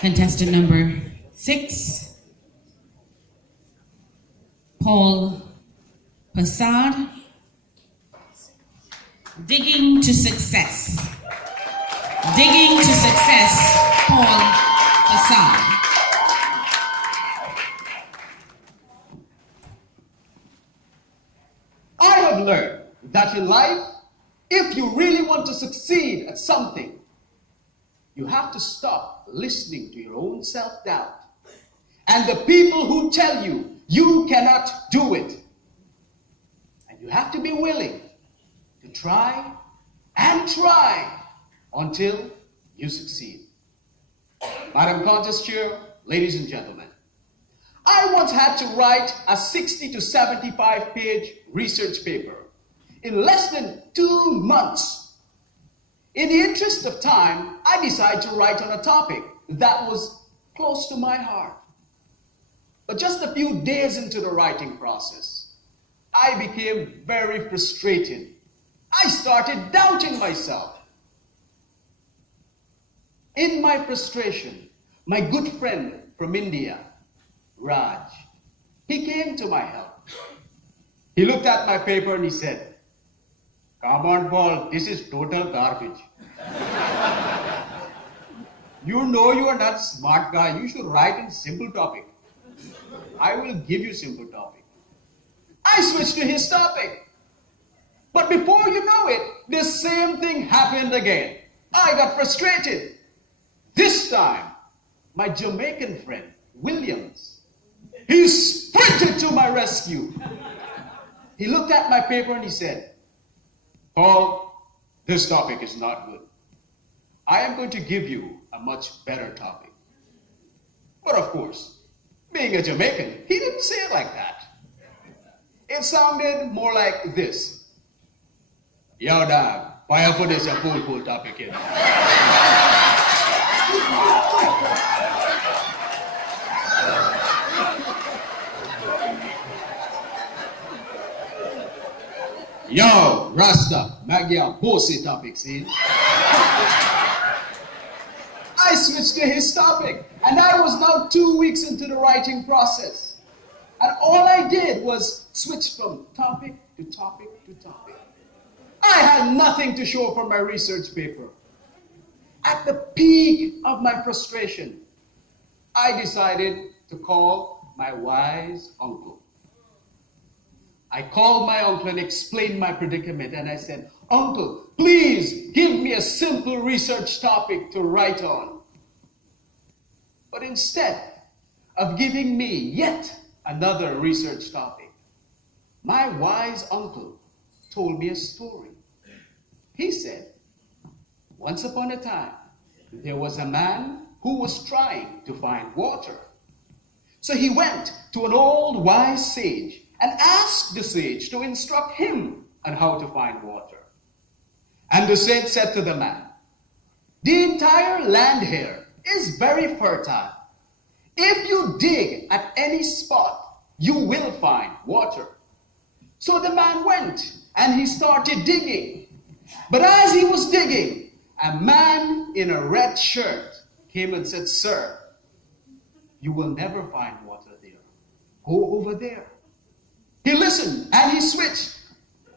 Contestant number 6, Paul Passad, Digging to Success. Digging to Success, Paul Passad. I have learned that in life, if you really want to succeed at something, you have to stop listening to your own self-doubt and the people who tell you you cannot do it. And you have to be willing to try and try until you succeed. Madam Contest Chair, ladies and gentlemen, I once had to write a 60 to 75 page research paper in less than 2 months. In the interest of time, I decided to write on a topic that was close to my heart. But just a few days into the writing process, I became very frustrated. I started doubting myself. In my frustration, my good friend from India, Raj, he came to my help. He looked at my paper and he said, "Come on, Paul, this is total garbage. You know you are not a smart guy. You should write in simple topic. I will give you simple topic." I switched to his topic. But before you know it, the same thing happened again. I got frustrated. This time, my Jamaican friend, Williams, he sprinted to my rescue. He looked at my paper and he said, "Paul, this topic is not good. I am going to give you a much better topic." But of course, being a Jamaican, he didn't say it like that. It sounded more like this. "Yo, dog, why you put this a cool topic in?" "Yo, Rasta, Magyar, bossy topics in." I switched to his topic, and I was now 2 weeks into the writing process. And all I did was switch from topic to topic to topic. I had nothing to show for my research paper. At the peak of my frustration, I decided to call my wise uncle. I called my uncle and explained my predicament, and I said, "Uncle, please give me a simple research topic to write on." But instead of giving me yet another research topic, my wise uncle told me a story. He said, once upon a time, there was a man who was trying to find water. So he went to an old wise sage and asked the sage to instruct him on how to find water. And the sage said to the man, "The entire land here is very fertile. If you dig at any spot, you will find water." So the man went and he started digging. But as he was digging, a man in a red shirt came and said, "Sir, you will never find water there. Go over there." He listened and he switched.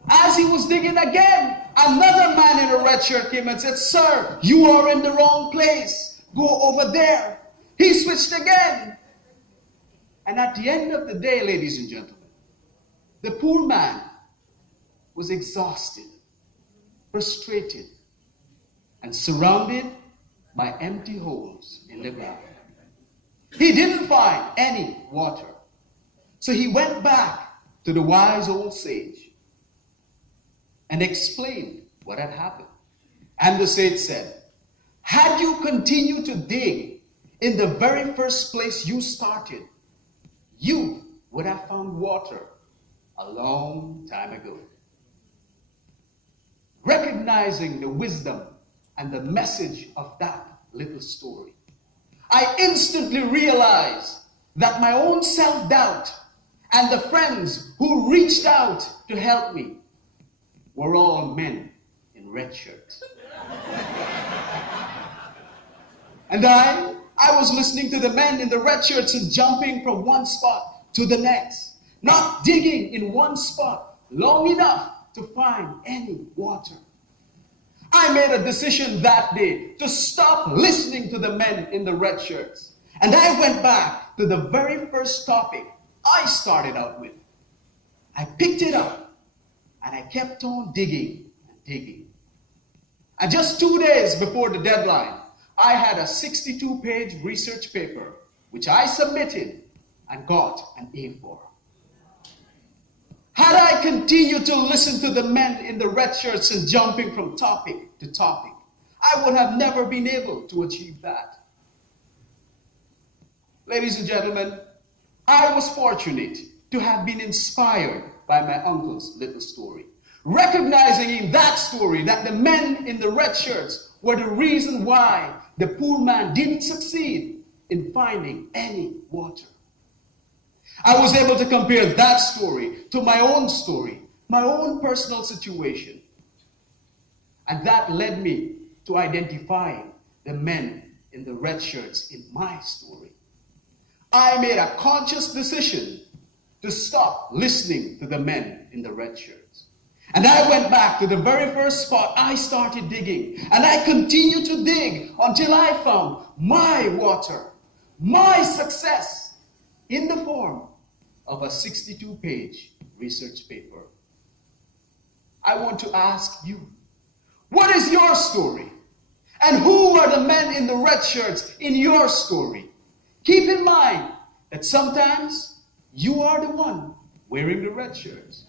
As he was digging again, another man in a red shirt came and said, "Sir, you are in the wrong place. Go over there." He switched again. And at the end of the day, ladies and gentlemen, the poor man was exhausted, frustrated, and surrounded by empty holes in the ground. He didn't find any water. So he went back to the wise old sage and explained what had happened. And the sage said, "Had you continued to dig in the very first place you started, you would have found water a long time ago." Recognizing the wisdom and the message of that little story, I instantly realized that my own self-doubt and the friends who reached out to help me were all men in red shirts. And I I was listening to the men in the red shirts and jumping from one spot to the next, not digging in one spot long enough to find any water. I made a decision that day to stop listening to the men in the red shirts. And I went back to the very first topic I started out with. I picked it up and I kept on digging and digging. And just 2 days before the deadline, I had a 62-page research paper which I submitted and got an A for. Had I continued to listen to the men in the red shirts and jumping from topic to topic, I would have never been able to achieve that. Ladies and gentlemen, I was fortunate to have been inspired by my uncle's little story, recognizing in that story that the men in the red shirts were the reason why the poor man didn't succeed in finding any water. I was able to compare that story to my own story, my own personal situation. And that led me to identifying the men in the red shirts in my story. I made a conscious decision to stop listening to the men in the red shirts. And I went back to the very first spot I started digging. And I continued to dig until I found my water, my success, in the form of a 62-page research paper. I want to ask you, what is your story? And who are the men in the red shirts in your story? Keep in mind that sometimes you are the one wearing the red shirts.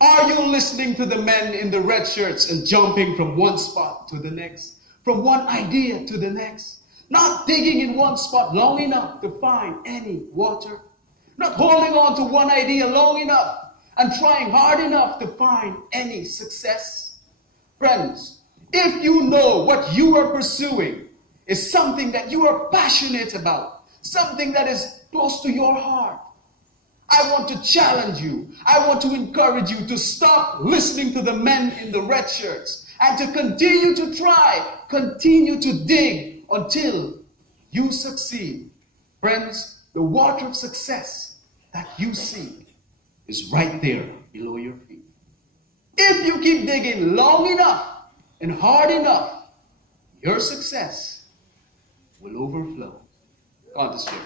Are you listening to the men in the red shirts and jumping from one spot to the next, from one idea to the next? Not digging in one spot long enough to find any water. Not holding on to one idea long enough and trying hard enough to find any success. Friends, if you know what you are pursuing is something that you are passionate about, something that is close to your heart, I want to challenge you. I want to encourage you to stop listening to the men in the red shirts and to continue to try, continue to dig until you succeed. Friends, the water of success that you seek is right there below your feet. If you keep digging long enough and hard enough, your success will overflow. God is here.